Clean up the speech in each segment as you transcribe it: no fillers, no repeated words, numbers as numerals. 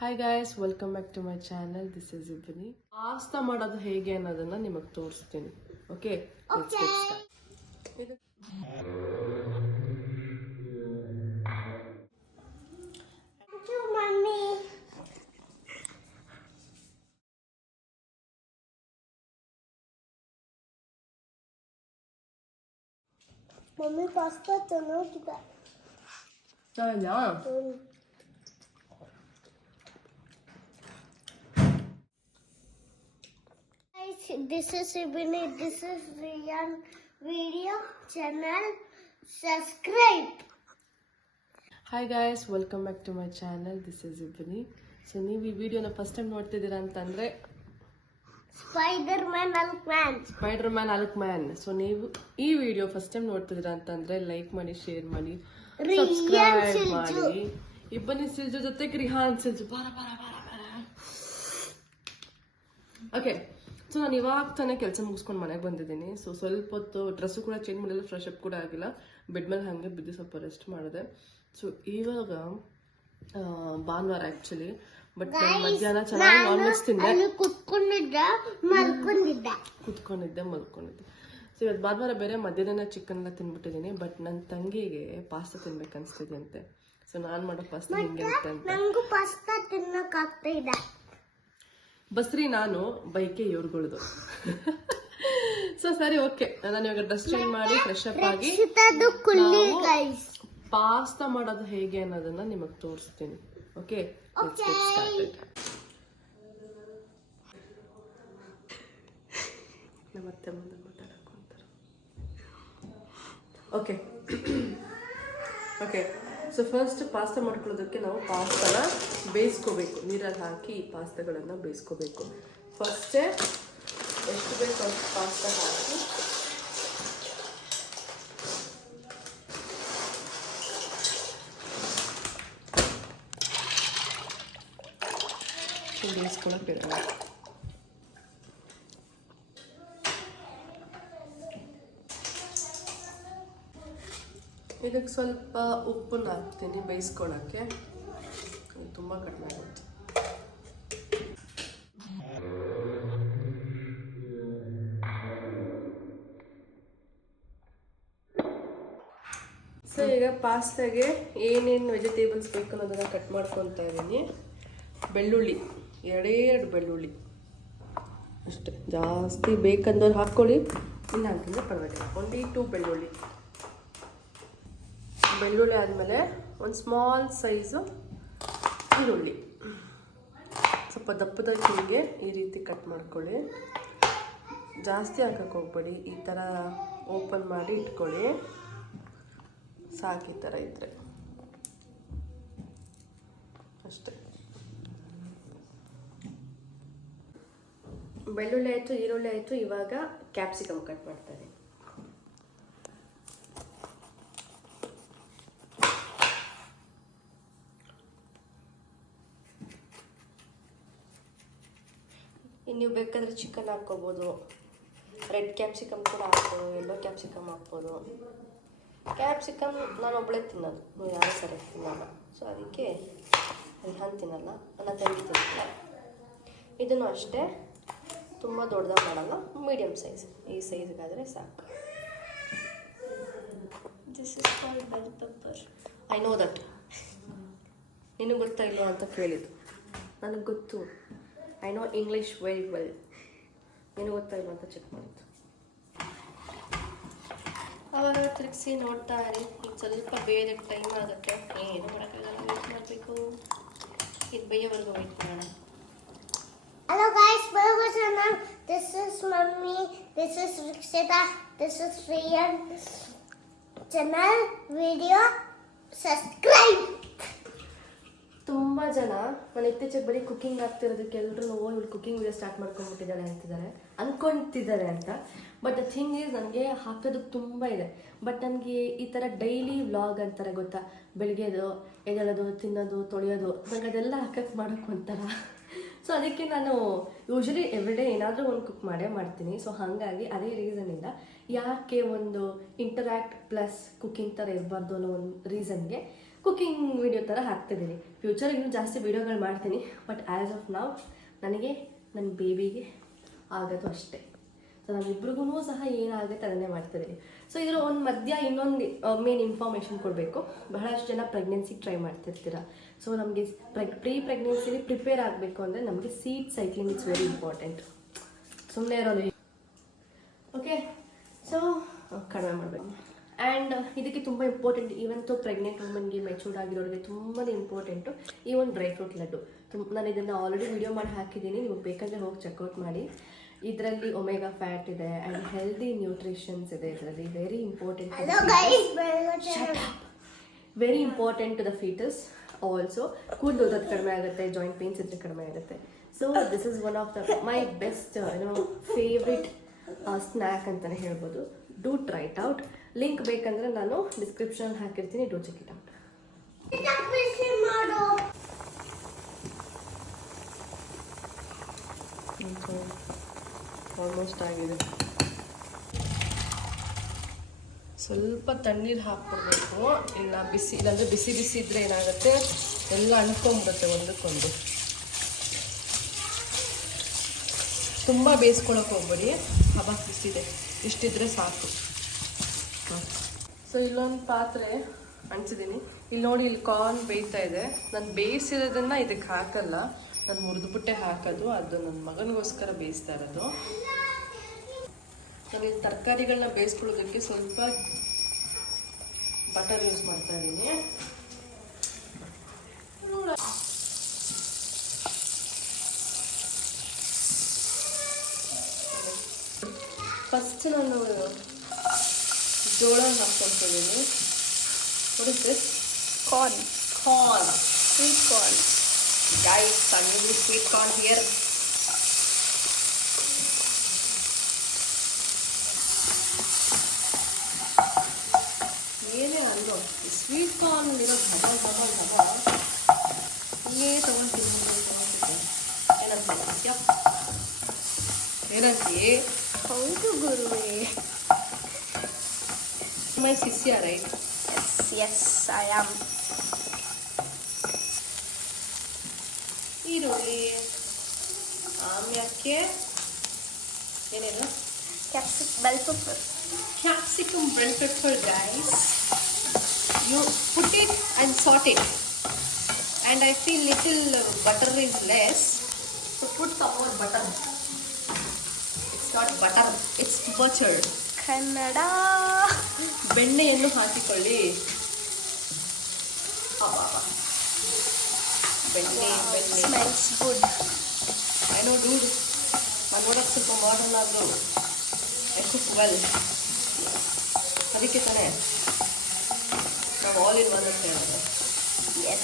Hi guys, welcome back to my channel. This is ಇಬ್ನಿ. Pasta ಮಾಡೋದು ಹೇಗೆ ಅನ್ನೋದನ್ನ ನಿಮಗೆ ತೋರಿಸ್ತೀನಿ. ಓಕೆ, ಮಮ್ಮಿ ಪಾಸ್ತಾ ಚೆನ್ನಾಗಿದೆ. This is Ibni. This is Riyan video channel. Subscribe. Hi guys, welcome back to my channel. This is ಇಬ್ನಿ. So ನೀವು ಈ ವಿಡಿಯೋನ ಫಸ್ಟ್ ಟೈಮ್ ನೋಡ್ತಿದ್ದೀರಾ ಅಂತಂದ್ರೆ spider man hulk man. So ನೀವು ಈ ವಿಡಿಯೋ ಫಸ್ಟ್ ಟೈಮ್ ನೋಡ್ತಿದ್ದೀರಾ ಅಂತಂದ್ರೆ ಲೈಕ್ ಮಾಡಿ, ಶೇರ್ ಮಾಡಿ, Riyan ಸಬ್ಸ್ಕ್ರೈಬ್ Silju. ಮಾಡಿ. ಇಬ್ಬನಿ ಸಿಲ್ಜು ಜೊತೆಗೆ ರಿಹಾನ್ ಸಿಲ್ಜು. ಓಕೆ, ಸೊ ನಾನು ಇವಾಗ ತಾನೇ ಕೆಲಸ ಮುಗಿಸ್ಕೊಂಡು ಮನೆಗೆ ಬಂದಿದ್ದೀನಿ. ಸೊ ಸ್ವಲ್ಪ ಹೊತ್ತು ಡ್ರೆಸ್ಸು ಕೂಡ ಚೇಂಜ್ ಮಾಡಿಲ್ಲ, ಫ್ರೆಶ್ ಅಪ್ ಕೂಡ ಆಗಿಲ್ಲ. ಬೆಡ್ ಮೇಲೆ ಹಾಗೆ ಬಿದ್ದು ಸ್ವಲ್ಪ ರೆಸ್ಟ್ ಮಾಡಿದೆ. ಸೊ ಇವಾಗ ಭಾನುವಾರ ಆ್ಯಕ್ಚುಲಿ, ಬಟ್ ಮಧ್ಯಾಹ್ನ ಚೆನ್ನಾಗಿ ನಾನ್ ವೆಜ್ ತಿಂದೆ, ಕುತ್ಕೊಂಡಿದ್ದೆ, ಮಲ್ಕೊಂಡಿದ್ದೆ. ಸೊ ಇವತ್ತು ಭಾನುವಾರ ಬೇರೆ, ಮಧ್ಯಾಹ್ನ ಚಿಕನ್ ಎಲ್ಲ ತಿನ್ಬಿಟ್ಟಿದ್ದೀನಿ. ಬಟ್ ನನ್ನ ತಂಗಿಗೆ ಪಾಸ್ತಾ ತಿನ್ಬೇಕು ಅನಿಸ್ತಿದೆ ಅಂತೆ. ಸೊ ನಾನು ಮಾಡೋ ಪಾಸ್ತಾ ಹಿಂಗಿರುತ್ತೆ ಅಂತ. ನಂಗೂ ಪಾಸ್ತಾ ತಿನ್ನಕ್ಕಾಗ್ತಾ ಇದೆ. ಬಸ್ರಿ ನಾನು ಬೈಕೆ ಇವ್ರುಗಳ್ದು. ಸೊ ಸರಿ, ಓಕೆ, ನಾನು ಇವಾಗ ಡ್ರೆಸ್ ಚೇಂಜ್ ಮಾಡಿ ಫ್ರೆಶ್ ಅಪ್ ಆಗಿ ಪಾಸ್ತಾ ಮಾಡೋದು ಹೇಗೆ ಅನ್ನೋದನ್ನ ನಿಮಗೆ ತೋರಿಸ್ತೀನಿ. ಓಕೆ, ನಮ್ಮತ್ತೆ ಮುಂದೆ ಮಾತಾಡಕೊಂತಾರೆ. Okay okay so first pasta ಮಾಡ್ಕೊಳ್ಳೋದಕ್ಕೆ ನಾವು ಪಾಸ್ತಾನ ಬೇಯಿಸ್ಕೋಬೇಕು. ನೀರಲ್ಲಿ ಹಾಕಿ ಈ ಪಾಸ್ತಾಗಳನ್ನು ಬೇಯಿಸ್ಕೋಬೇಕು. ಫಸ್ಟೇ ಎಷ್ಟು ಬೇಕು ಅಷ್ಟು ಪಾಸ್ತಾ ಹಾಕಿ ಬೇಯಿಸ್ಕೊಳಕ್ಕೆ ಇಡೋಣ. ಇದಕ್ಕೆ ಸ್ವಲ್ಪ ಉಪ್ಪನ್ನ ಹಾಕ್ತೀನಿ ಬೇಯಿಸ್ಕೊಳ್ಳೋಕ್ಕೆ. ತುಂಬ ಕಡಿಮೆ ಆಗುತ್ತೆ. ಸೊ ಈಗ ಪಾಸ್ತಾಗೆ ಏನೇನು ವೆಜಿಟೇಬಲ್ಸ್ ಬೇಕು ಅನ್ನೋದನ್ನು ಕಟ್ ಮಾಡ್ಕೊತಾ ಇದ್ದೀನಿ. ಬೆಳ್ಳುಳ್ಳಿ, ಎರಡೇ ಬೆಳ್ಳುಳ್ಳಿ ಅಷ್ಟೇ, ಜಾಸ್ತಿ ಬೇಕಂದವ್ರು ಹಾಕ್ಕೊಳ್ಳಿ, ಇಲ್ಲ ಅಂತಂದರೆ ಪರವಾಗಿಲ್ಲ. ಓನ್ಲಿ 2 ಬೆಳ್ಳುಳ್ಳಿ ಆದಮೇಲೆ ಒಂದು ಸ್ಮಾಲ್ ಸೈಜು ಈರುಳ್ಳಿ, ಸ್ವಲ್ಪ ದಪ್ಪದಾಗಿ ಹೀಗೆ ಈ ರೀತಿ ಕಟ್ ಮಾಡ್ಕೊಳ್ಳಿ. ಜಾಸ್ತಿ ಹಾಕಕ್ಕೆ ಹೋಗ್ಬೇಡಿ, ಈ ಥರ ಓಪನ್ ಮಾಡಿ ಇಟ್ಕೊಳ್ಳಿ ಸಾಕು. ಈ ಥರ ಇದ್ದರೆ ಅಷ್ಟೇ. ಬೆಳ್ಳುಳ್ಳಿ ಆಯಿತು, ಈರುಳ್ಳಿ ಆಯಿತು. ಇವಾಗ ಕ್ಯಾಪ್ಸಿಕಮ್ ಕಟ್ ಮಾಡ್ತಾರೆ. ನೀವು ಬೇಕಾದರೆ ಚಿಕನ್ ಹಾಕ್ಕೋಬೋದು, ರೆಡ್ ಕ್ಯಾಪ್ಸಿಕಮ್ ಕೂಡ ಹಾಕ್ಬೋದು, ಯೆಲ್ಲೋ ಕ್ಯಾಪ್ಸಿಕಮ್ ಹಾಕ್ಬೋದು. ಕ್ಯಾಪ್ಸಿಕಮ್ ನಾನು ಒಬ್ಬಳೇ ತಿನ್ನೋದು, ಯಾರೂ ಸರಿ ತಿನ್ನಲ್ಲ. ಸೊ ಅದಕ್ಕೆ ರಿಹಾನ್ ತಿನ್ನಲ್ಲ, ನನ್ನ ತಂಗಿ ತಿನ್ನಲ್ಲ. ಇದನ್ನು ಅಷ್ಟೇ ತುಂಬ ದೊಡ್ಡದಾಗಿ ಮಾಡಲ್ಲ, ಮೀಡಿಯಮ್ ಸೈಜ್, ಈ ಸೈಜ್ಗಾದರೆ ಸಾಕು. This is called bell pepper. I know that. ನಿನಗೆ ಗೊತ್ತಾ ಇಲ್ವ ಅಂತ ಕೇಳಿದ್ದು. ನನಗೆ ಗೊತ್ತು, I know English very well. ನಿನಗೆ ಗೊತ್ತಾ ಇಲ್ವ ಅಂತ ಚೆಕ್ ಮಾಡಿದ್ದು. ಅವಾಗ ತಿರುಗಿಸಿ ನೋಡ್ತಾ ಇರಿ. ಈಗ ಸ್ವಲ್ಪ ಬೇರೆ ಟೈಮ್ ಆಗುತ್ತೆ, ಏನು ಮಾಡೋಕ್ಕಾಗಲ್ಲ, ವೆಯ್ಟ್ ಮಾಡಬೇಕು. ಇದು ಬೇಯೋವರೆಗೂ ವೆಯ್ಟ್ ಮಾಡೋಣ. Hello guys, welcome to my channel. This is Mummy. This is Rikshita. This is Riyan channel video. Subscribe. ತುಂಬ ಜನ ನಾನು ಇತ್ತೀಚೆಗೆ ಬರೀ ಕುಕ್ಕಿಂಗ್ ಆಗ್ತಿರೋದಕ್ಕೆ ಎಲ್ಲರೂ ಇವಳು ಕುಕ್ಕಿಂಗ್ ವಿಡಿಯೋ ಸ್ಟಾರ್ಟ್ ಮಾಡ್ಕೊಂಡ್ಬಿಟ್ಟಿದ್ದಾಳೆ ಅಂದ್ಕೊತಿದ್ದಾರೆ ಅಂತ. ಬಟ್ ದ ಥಿಂಗ್ ಈಸ್, ನನಗೆ ಹಾಕೋದಕ್ಕೆ ತುಂಬ ಇದೆ. ಬಟ್ ನನಗೆ ಈ ಥರ ಡೈಲಿ ವ್ಲಾಗ್ ಅಂತಾರೆ ಗೊತ್ತಾ, ಬೆಳಗ್ಗೆದು ಎದ್ದೇಳೋದು, ತಿನ್ನೋದು, ತೊಳೆಯೋದು, ನನಗೆ ಅದೆಲ್ಲ ಹಾಕಕ್ಕೆ ಮಾಡೋಕ್ಕೆ ಒಂಥರ. ಸೊ ಅದಕ್ಕೆ ನಾನು ಯೂಶ್ವಲಿ ಎವ್ರಿಡೇ ಏನಾದರೂ ಒಂದು ಕುಕ್ ಮಾಡೇ ಮಾಡ್ತೀನಿ. ಸೊ ಹಾಗಾಗಿ ಅದೇ ರೀಸನಿಂದ ಯಾಕೆ ಒಂದು ಇಂಟರ್ಯಾಕ್ಟ್ ಪ್ಲಸ್ ಕುಕ್ಕಿಂಗ್ ಥರ ಇರಬಾರ್ದು ಅನ್ನೋ ಒಂದು ರೀಸನ್ಗೆ ಕುಕ್ಕಿಂಗ್ ವಿಡಿಯೋ ಥರ ಹಾಕ್ತಿದ್ದೀನಿ. ಫ್ಯೂಚರ್ ಇನ್ನೂ ಜಾಸ್ತಿ ವೀಡಿಯೋಗಳು ಮಾಡ್ತೀನಿ, ಬಟ್ ಆ್ಯಸ್ ಆಫ್ ನಾವು ನನಗೆ ನನ್ನ ಬೇಬಿಗೆ ಆಗೋದು ಅಷ್ಟೇ. ಸೊ ನಮ್ಮಿಬ್ರಿಗೂ ಸಹ ಏನಾಗುತ್ತೆ ಅದನ್ನೇ ಮಾಡ್ತಿದ್ದೀನಿ. ಸೊ ಇದರ ಒಂದು ಮಧ್ಯ ಇನ್ನೊಂದು ಮೇನ್ ಇನ್ಫಾರ್ಮೇಷನ್ ಕೊಡಬೇಕು. ಬಹಳಷ್ಟು ಜನ ಪ್ರೆಗ್ನೆನ್ಸಿಗೆ ಟ್ರೈ ಮಾಡ್ತಿರ್ತೀರ. ಸೊ ನಮಗೆ ಪ್ರೆಗ್ನೆನ್ಸಿಲಿ ಪ್ರಿಪೇರ್ ಆಗಬೇಕು ಅಂದರೆ ನಮಗೆ seed cycling it's very important. ಸುಮ್ಮನೆ ಇರೋದು. ಓಕೆ, ಸೊ ಕಡಿಮೆ ಮಾಡಬೇಕು. ಆ್ಯಂಡ್ ಇದಕ್ಕೆ ತುಂಬ ಇಂಪಾರ್ಟೆಂಟ್, ಈವನ್ ತೋ ಪ್ರೆಗ್ನೆಂಟ್ ವುಮೆನ್ಗೆ, ಮೆಚೂರ್ಡ್ ಆಗಿರೋರಿಗೆ ತುಂಬಾ ಇಂಪಾರ್ಟೆಂಟು ಈ ಒಂದು ಡ್ರೈ ಫ್ರೂಟ್ ಲಡ್ಡು. ನಾನು ಇದನ್ನು ಆಲ್ರೆಡಿ ವಿಡಿಯೋ ಮಾಡಿ ಹಾಕಿದ್ದೀನಿ, ನಿಮಗೆ ಬೇಕಂದರೆ ಹೋಗಿ ಚೆಕ್ಔಟ್ ಮಾಡಿ. ಇದರಲ್ಲಿ ಒಮೆಗಾ ಫ್ಯಾಟ್ ಇದೆ ಆ್ಯಂಡ್ ಹೆಲ್ದಿ ನ್ಯೂಟ್ರಿಷನ್ಸ್ ಇದೆ ಇದರಲ್ಲಿ. Very important, very important to the foetus. Also ಕೂದಲು ಉದೋದು ಕಡಿಮೆ ಆಗುತ್ತೆ, ಜಾಯಿಂಟ್ ಪೇನ್ಸ್ ಇದ್ರೆ ಕಡಿಮೆ ಆಗುತ್ತೆ. So this is one of the my best favourite snack ಅಂತಲೇ ಹೇಳ್ಬೋದು. Do try it out. Link ಬೇಕಂದ್ರೆ ನಾನು ಡಿಸ್ಕ್ರಿಪ್ಷನ್ ಹಾಕಿರ್ತೀನಿ, do check it out. Almost ಆಗಿದೆ. ಸ್ವಲ್ಪ ತಣ್ಣೀರು ಹಾಕ್ಕೊಡ್ಬೇಕು, ಇಲ್ಲ ಬಿಸಿ, ಇಲ್ಲಾಂದರೆ ಬಿಸಿ ಬಿಸಿ ಇದ್ರೆ ಏನಾಗುತ್ತೆ, ಎಲ್ಲ ಅಂಟ್ಕೊಂಡ್ಬಿಡುತ್ತೆ ಒಂದಕ್ಕೊಂದು. ತುಂಬ ಬೇಯಿಸ್ಕೊಳಕ್ಕೆ ಹೋಗ್ಬೇಡಿ, ಹಬ ಬಿಸಿದೆ, ಇಷ್ಟಿದ್ರೆ ಸಾಕು. ಸೊ ಇಲ್ಲೊಂದು ಪಾತ್ರೆ ಅಂಟಿಸಿದ್ದೀನಿ. ಇಲ್ಲಿ ನೋಡಿ, ಇಲ್ಲಿ ಕಾರ್ನ್ ಬೇಯ್ತಾ ಇದೆ. ನಾನು ಬೇಯಿಸಿರೋದನ್ನು ಇದಕ್ಕೆ ಹಾಕಲ್ಲ, ನಾನು ಹುರಿದ್ಬಿಟ್ಟೆ ಹಾಕೋದು. ಅದು ನನ್ನ ಮಗನಿಗೋಸ್ಕರ ಬೇಯಿಸ್ತಾ ಇರೋದು. ನಾನು ಇಲ್ಲಿ ತರಕಾರಿಗಳನ್ನ ಬೇಯಿಸ್ಕೊಳ್ಳೋದಕ್ಕೆ ಸ್ವಲ್ಪ ಬಟರ್ ಯೂಸ್ ಮಾಡ್ತಾ ಇದ್ದೀನಿ. ಫಸ್ಟ್ ನಾನು ಜೋಳ ಹಾಕ್ಕೊಳ್ತಿದ್ದೀನಿ. What is this? Corn. Corn. Sweet corn. Guys, I'm using sweet corn here. ಏನೇ ಅಲ್ವೋ ಸ್ವೀಟ್ ಕಾರ್ನ್ ಇರೋ ಘಮ ಹೀಗೇ ತೊಗೊಂಡು ಏನಂತ ಏನಂತೀ? ಹೌದು ಗುರುವೇ. ಮೈ ಸಿಸ್ಯ ರೈಟ್? Yes, I am. ಈರುಳ್ಳಿ, ಆಮ್ಯಾಕೆ ಏನೇನು? Bell pepper. Capsicum bell pepper, guys. You put it and saute it. And I feel little butter is less, so put some more butter. It's not butter, it's butter. Kannada. ಬೆಣ್ಣೆಯನ್ನು ಹಾಕಿಕೊಳ್ಳಿ. ಬೆಣ್ಣೆ. Smells good. I know, dude. ನಾನು ನೋಡೋಕ್ಕೆ ಸ್ವಲ್ಪ modern ಆದರೂ I cook well. ಅದಕ್ಕೆ ತಾನೇ ನಾವು all in one ಅಂತ ಹೇಳೋದು. Yes.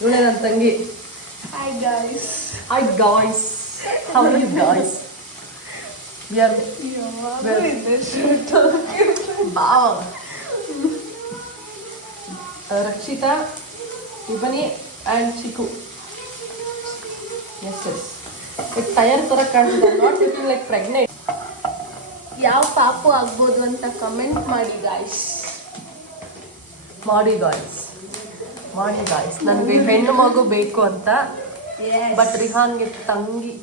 ಇವಳೆ ನನ್ನ ತಂಗಿ. Hi guys. Hi guys. How are you guys? We are Baba. Rakshita, Ibani and Chiku. Yes. It's tired ತರ ಕಾಣ್ತಿದೆ. Not looking like pregnant. ಯಾವ ಪಾಪು ಆಗ್ಬೋದು ಅಂತ ಕಮೆಂಟ್ ಮಾಡಿ ಗಾಯ್ಸ್. ಮಾಡಿ ಗಾಯ್ಸ್ ನನಗೆ ಹೆಣ್ಣು ಮಗು ಬೇಕು ಅಂತ. ಬಟ್ ರಿಹಾನ್ಗೆ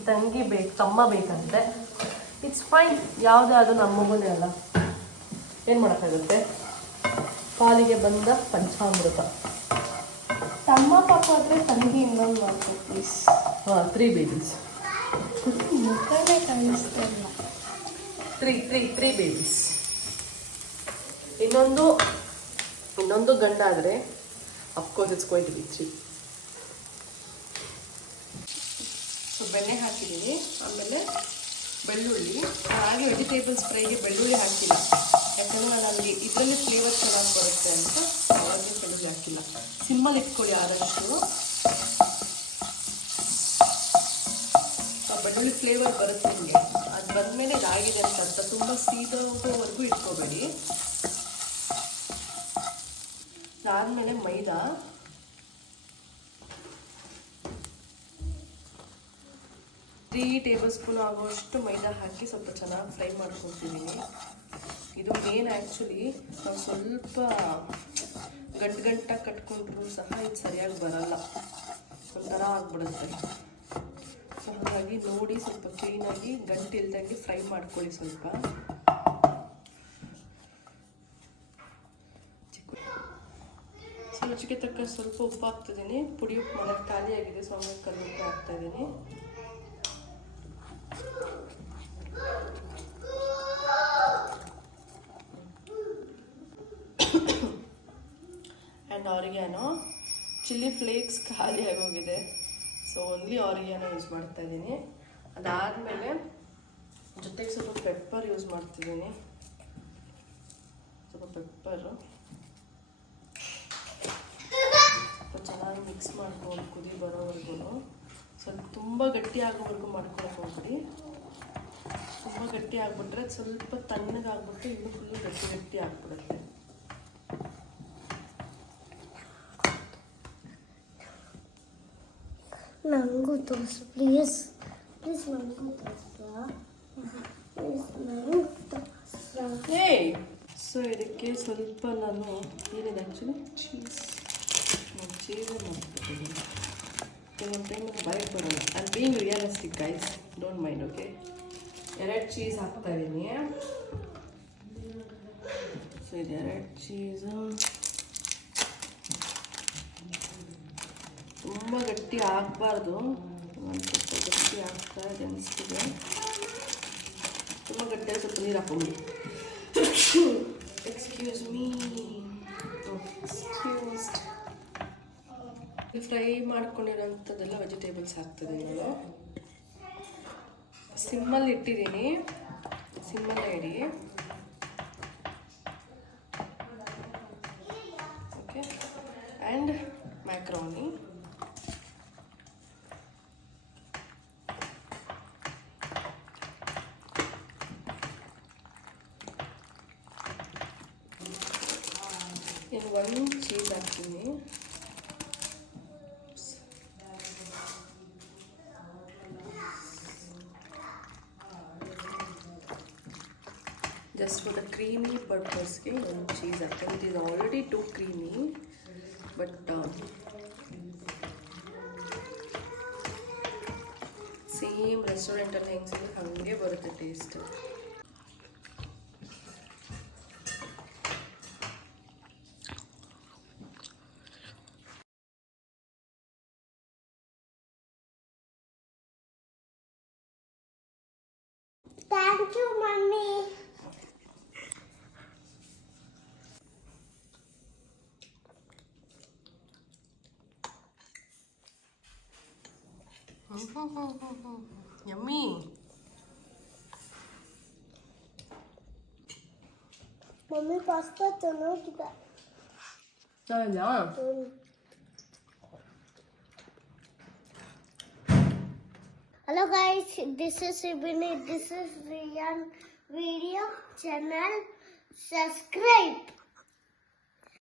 ತಂಗಿ ಬೇಕು, ತಮ್ಮ ಬೇಕಂತೆ. ಇಟ್ಸ್ ಫೈನ್, ಯಾವುದೇ ಅದು ನಮ್ಮ ಮಗುನೇ ಅಲ್ಲ, ಏನು ಮಾಡೋಕ್ಕಾಗುತ್ತೆ. ಕಾಲಿಗೆ ಬಂದ ಪಂಚಾಮೃತ. ತಮ್ಮ ಪಾಪ ಆದರೆ ತಂಗಿ ಇನ್ನೊಂದು ಮಾಡ್ಕೊ ಪ್ಲೀಸ್. 3 babies. ಮುಖನೇ ಕಾಣಿಸ್ತಾ ಇಲ್ಲ. 3 babies. ಇನ್ನೊಂದು ಗಂಡ ಆದರೆ of course it's going to be 3. So ಬೆಣ್ಣೆ ಹಾಕಿದ್ದೀನಿ. ಆಮೇಲೆ ಬೆಳ್ಳುಳ್ಳಿ. ಹಾಗೆ ವೆಜಿಟೇಬಲ್ಸ್ ಫ್ರೈಗೆ ಬೆಳ್ಳುಳ್ಳಿ ಹಾಕಿಲ್ಲ, ಯಾಕಂದರೆ ನಾನು ಅಲ್ಲಿ ಇದರಲ್ಲಿ ಫ್ಲೇವರ್ ಚೆನ್ನಾಗಿ ಬರುತ್ತೆ ಅಂತ ಅವಾಗಲೇ ಬೆಳ್ಳುಳ್ಳಿ ಹಾಕಿಲ್ಲ. ಸಿಮ್ಮಲ್ಲಿ ಇಟ್ಕೊಳ್ಳಿ ಆದಷ್ಟು. ಆ ಬೆಳ್ಳುಳ್ಳಿ ಫ್ಲೇವರ್ ಬರುತ್ತೆ ನಿಮಗೆ. ಅದು ಬಂದಮೇಲೆ ಇದಾಗಿದೆ ಅಂತ ಅರ್ಥ. ತುಂಬ ಸೀದೋಗೋವರೆಗೂ ಇಟ್ಕೋಬೇಡಿ. ಅದಾದಮೇಲೆ ಮೈದಾ. ತ್ರೀ ಟೇಬಲ್ ಸ್ಪೂನ್ ಆಗುವಷ್ಟು ಮೈದಾ ಹಾಕಿ ಸ್ವಲ್ಪ ಚೆನ್ನಾಗಿ ಫ್ರೈ ಮಾಡ್ಕೊತಿದ್ದೀನಿ. ಇದು ಮೇನ್ ಆ್ಯಕ್ಚುಲಿ ನಾವು ಸ್ವಲ್ಪ ಗಂಟಾಗಿ ಕಟ್ಕೊಂಡ್ರು ಸಹ ಇದು ಸರಿಯಾಗಿ ಬರಲ್ಲ, ಒಂಥರ ಆಗ್ಬಿಡುತ್ತೆ. ಸೊ ಹಾಗಾಗಿ ನೋಡಿ ಸ್ವಲ್ಪ ಕ್ಲೀನಾಗಿ ಗಂಟು ಇಲ್ದಂಗೆ ಫ್ರೈ ಮಾಡ್ಕೊಳ್ಳಿ. ಸ್ವಲ್ಪ ರುಚಿಗೆ ತಕ್ಕ ಸ್ವಲ್ಪ ಉಪ್ಪು ಹಾಕ್ತಿದ್ದೀನಿ. ಪುಡಿ ಉಪ್ಪು ಮನೆ ಖಾಲಿ ಆಗಿದೆ, ಸೊ ಆಮೇಲೆ ಕಲ್ಲುಪ್ಪು ಹಾಕ್ತಾ ಇದ್ದೀನಿ. ಆ್ಯಂಡ್ ಆರಿಗ್ಯಾನೋ, ಚಿಲ್ಲಿ ಫ್ಲೇಕ್ಸ್ ಖಾಲಿ ಆಗೋಗಿದೆ, ಸೊ ಓನ್ಲಿ ಆರಿಗ್ಯಾನೋ ಯೂಸ್ ಮಾಡ್ತಾ ಇದ್ದೀನಿ. ಅದಾದಮೇಲೆ ಜೊತೆಗೆ ಸ್ವಲ್ಪ ಪೆಪ್ಪರ್ ಯೂಸ್ ಮಾಡ್ತಿದ್ದೀನಿ. ಸ್ವಲ್ಪ ಪೆಪ್ಪರು ಚೆನ್ನಾಗಿ ಮಿಕ್ಸ್ ಮಾಡ್ಕೊಂಡು ಕುದಿ ಬರೋವರೆಗೂ, ಸ್ವಲ್ಪ ತುಂಬ ಗಟ್ಟಿ ಆಗೋವರೆಗೂ ಮಾಡ್ಕೊಳಕ್ಕೆ ಹೋಗ್ಬಿಡಿ. ತುಂಬ ಗಟ್ಟಿ ಆಗಿಬಿಟ್ರೆ ಸ್ವಲ್ಪ ತಣ್ಣಗಾಗ್ಬಿಟ್ಟು ಇನ್ನೂ ಫುಲ್ಲು ಗಟ್ಟಿ ಗಟ್ಟಿ ಆಗಿಬಿಡುತ್ತೆ. ನನಗೂ ತೋರಿಸು ಪ್ಲೀಸ್, ಪ್ಲೀಸ್ ನನಗೂ ತೋರಿಸ್ತಾ, ಪ್ಲೀಸ್ ನನಗೂ ತೋರಿಸ್ತಾ. ಏಯ್, ಸೊ ಇದಕ್ಕೆ ಸ್ವಲ್ಪ ನಾನು ಏನಿದೆ ಆ್ಯಕ್ಚುಲಿ ಚೀಸ್ ಮಾಡ್ತಿದ್ದೀನಿ. ಕೆಲವೊಂದು ಟೈಮಲ್ಲಿ ಬೈಕ್ ಬರೋಲ್ಲ. I am being realistic guys, don't mind. Okay, 2 cheese ಹಾಕ್ತಾ ಇದ್ದೀನಿ. ಸೊ ಇದು 2 ಚೀಸು ತುಂಬ ಗಟ್ಟಿ ಆಗಬಾರ್ದು. ಸ್ವಲ್ಪ ಗಟ್ಟಿ ಆಗ್ತಾ ಇದೆ ಅನಿಸ್ತಿದೆ. ತುಂಬ ಗಟ್ಟಿಯಾಗಿ ಸ್ವಲ್ಪ ನೀರು ಹಾಕೊಂಬಿಡಿ. Excuse me, excused. ಫ್ರೈ ಮಾಡ್ಕೊಂಡಿರೋಂಥದ್ದೆಲ್ಲ ವೆಜಿಟೇಬಲ್ಸ್ ಹಾಕ್ತಿದ್ದೀನಿ ನಾನು. ಸಿಮ್ಮಲ್ಲಿ ಇಟ್ಟಿದ್ದೀನಿ, ಸಿಮ್ಮಲ್ಲೇ ಇಡಿ. Okay, and macaroni. ಇನ್ನು 1 ಚೀಸ್ ಹಾಕ್ತೀನಿ. Just for the creamy purpose, one cheese happen. It is already too creamy, but same restaurant ಅಲ್ಲಿ ಹೆಂಗೆ ಸಿಗುತ್ತೆ ಹಾಗೆ ಬರುತ್ತೆ taste. Thank you, mommy. Yummy. Mommy, pasta ಚೆನ್ನಾಗಿದೆ. ಹೌದಾ? Hello guys, this is Ibini. This is Riyan video channel. Subscribe.